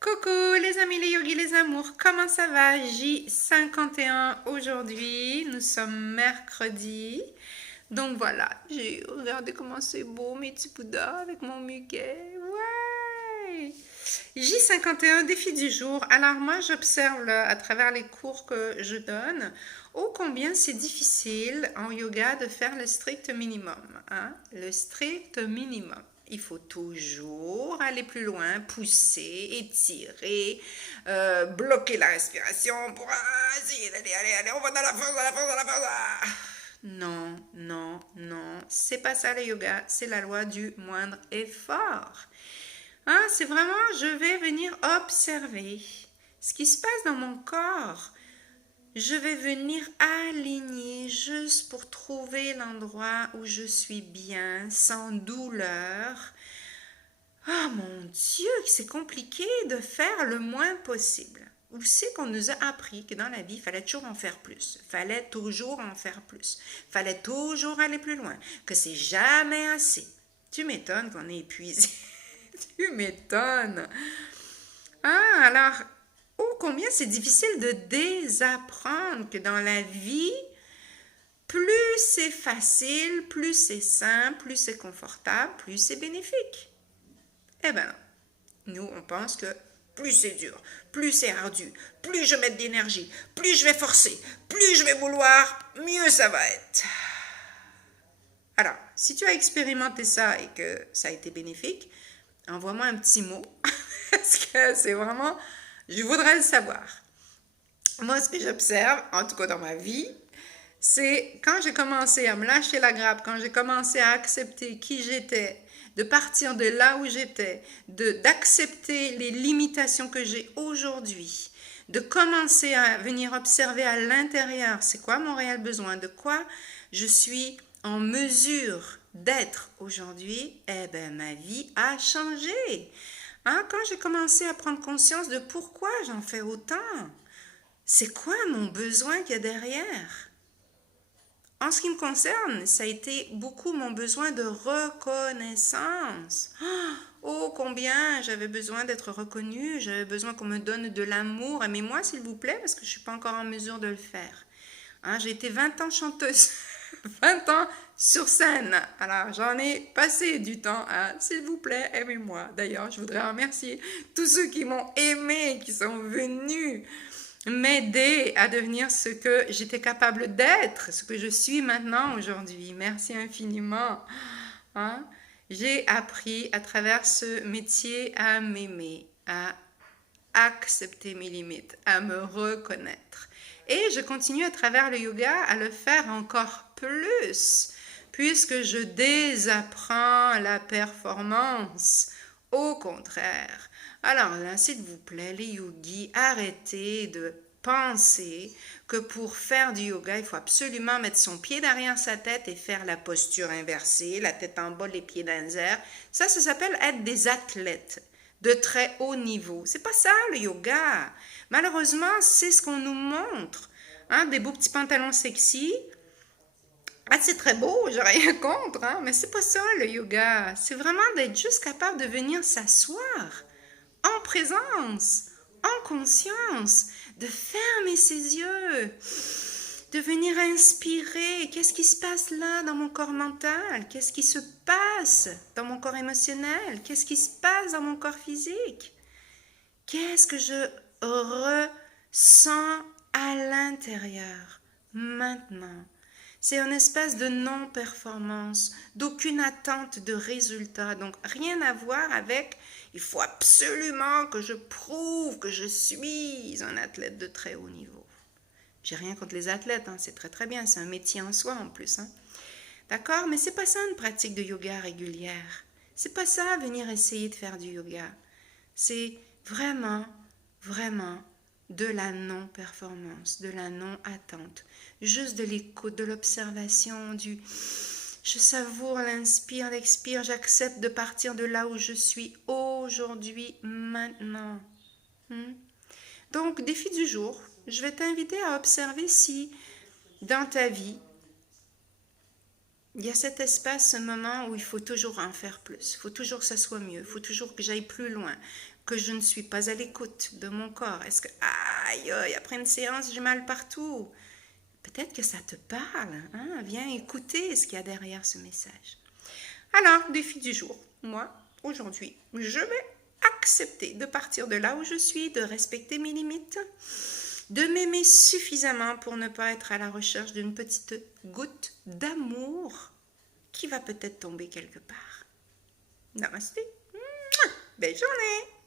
Coucou les amis, les yogis, les amours, comment ça va? J51 aujourd'hui, nous sommes mercredi. Donc voilà, regardez comment c'est beau mes petits Bouddhas avec mon muguet. Ouais! J51, défi du jour. Alors moi j'observe à travers les cours que je donne, ô combien c'est difficile en yoga de faire le strict minimum. Hein? Le strict minimum. Il faut toujours aller plus loin, pousser, étirer, bloquer la respiration pour essayer d'aller, allez, on va dans la force, dans la force, dans la force. Non, non, non, c'est pas ça le yoga, c'est la loi du moindre effort. Hein, c'est vraiment, je vais venir observer ce qui se passe dans mon corps. Je vais venir aligner juste pour trouver l'endroit où je suis bien, sans douleur. Ah mon Dieu, c'est compliqué de faire le moins possible. Où c'est qu'on nous a appris que dans la vie, il fallait toujours en faire plus. Fallait toujours en faire plus. Fallait toujours aller plus loin. Que c'est jamais assez. Tu m'étonnes qu'on est épuisé. Tu m'étonnes. Ah, alors, oh, combien c'est difficile de désapprendre que dans la vie, plus c'est facile, plus c'est simple, plus c'est confortable, plus c'est bénéfique. Eh bien, nous, on pense que plus c'est dur, plus c'est ardu, plus je mets d'énergie, plus je vais forcer, plus je vais vouloir, mieux ça va être. Alors, si tu as expérimenté ça et que ça a été bénéfique, envoie-moi un petit mot, parce que c'est vraiment, je voudrais le savoir. Moi, ce que j'observe, en tout cas dans ma vie, c'est quand j'ai commencé à me lâcher la grappe, quand j'ai commencé à accepter qui j'étais, de partir de là où j'étais, d'accepter les limitations que j'ai aujourd'hui, de commencer à venir observer à l'intérieur, c'est quoi mon réel besoin, de quoi je suis en mesure d'être aujourd'hui, eh bien ma vie a changé. Hein, quand j'ai commencé à prendre conscience de pourquoi j'en fais autant, c'est quoi mon besoin qu'il y a derrière? En ce qui me concerne, ça a été beaucoup mon besoin de reconnaissance. Oh, combien j'avais besoin d'être reconnue, j'avais besoin qu'on me donne de l'amour. Aimez-moi, s'il vous plaît, parce que je ne suis pas encore en mesure de le faire. Hein, j'ai été 20 ans chanteuse, 20 ans sur scène. Alors, j'en ai passé du temps à, s'il vous plaît, aimez-moi. D'ailleurs, je voudrais remercier tous ceux qui m'ont aimé, qui sont venus m'aider à devenir ce que j'étais capable d'être, ce que je suis maintenant aujourd'hui. Merci infiniment. Hein? J'ai appris à travers ce métier à m'aimer, à accepter mes limites, à me reconnaître. Et je continue à travers le yoga à le faire encore plus, puisque je désapprends la performance. Au contraire. Alors là, s'il vous plaît, les yogis, arrêtez de penser que pour faire du yoga, il faut absolument mettre son pied derrière sa tête et faire la posture inversée, la tête en bas, les pieds dans les airs. Ça s'appelle être des athlètes de très haut niveau. C'est pas ça le yoga. Malheureusement, c'est ce qu'on nous montre. Hein, des beaux petits pantalons sexy. Ah, c'est très beau, j'ai rien contre, hein, mais c'est pas ça le yoga. C'est vraiment d'être juste capable de venir s'asseoir en présence, en conscience, de fermer ses yeux, de venir inspirer. Qu'est-ce qui se passe là dans mon corps mental? Qu'est-ce qui se passe dans mon corps émotionnel? Qu'est-ce qui se passe dans mon corps physique? Qu'est-ce que je ressens à l'intérieur maintenant? C'est un espace de non-performance, d'aucune attente de résultat. Donc, rien à voir avec « il faut absolument que je prouve que je suis un athlète de très haut niveau ». J'ai rien contre les athlètes, hein, c'est très très bien, c'est un métier en soi en plus. Hein. D'accord? Mais c'est pas ça une pratique de yoga régulière. C'est pas ça venir essayer de faire du yoga. C'est vraiment, vraiment de la non-performance, de la non-attente, juste de l'écoute, de l'observation, du je savoure l'inspire, l'expire, j'accepte de partir de là où je suis aujourd'hui, maintenant. Donc, défi du jour, je vais t'inviter à observer si dans ta vie, il y a cet espace, ce moment où il faut toujours en faire plus, il faut toujours que ça soit mieux, il faut toujours que j'aille plus loin, que je ne suis pas à l'écoute de mon corps? Est-ce que, aïe, aïe, après une séance, j'ai mal partout? Peut-être que ça te parle, hein? Viens écouter ce qu'il y a derrière ce message. Alors, défi du jour. Moi, aujourd'hui, je vais accepter de partir de là où je suis, de respecter mes limites, de m'aimer suffisamment pour ne pas être à la recherche d'une petite goutte d'amour qui va peut-être tomber quelque part. Namasté. Belle journée.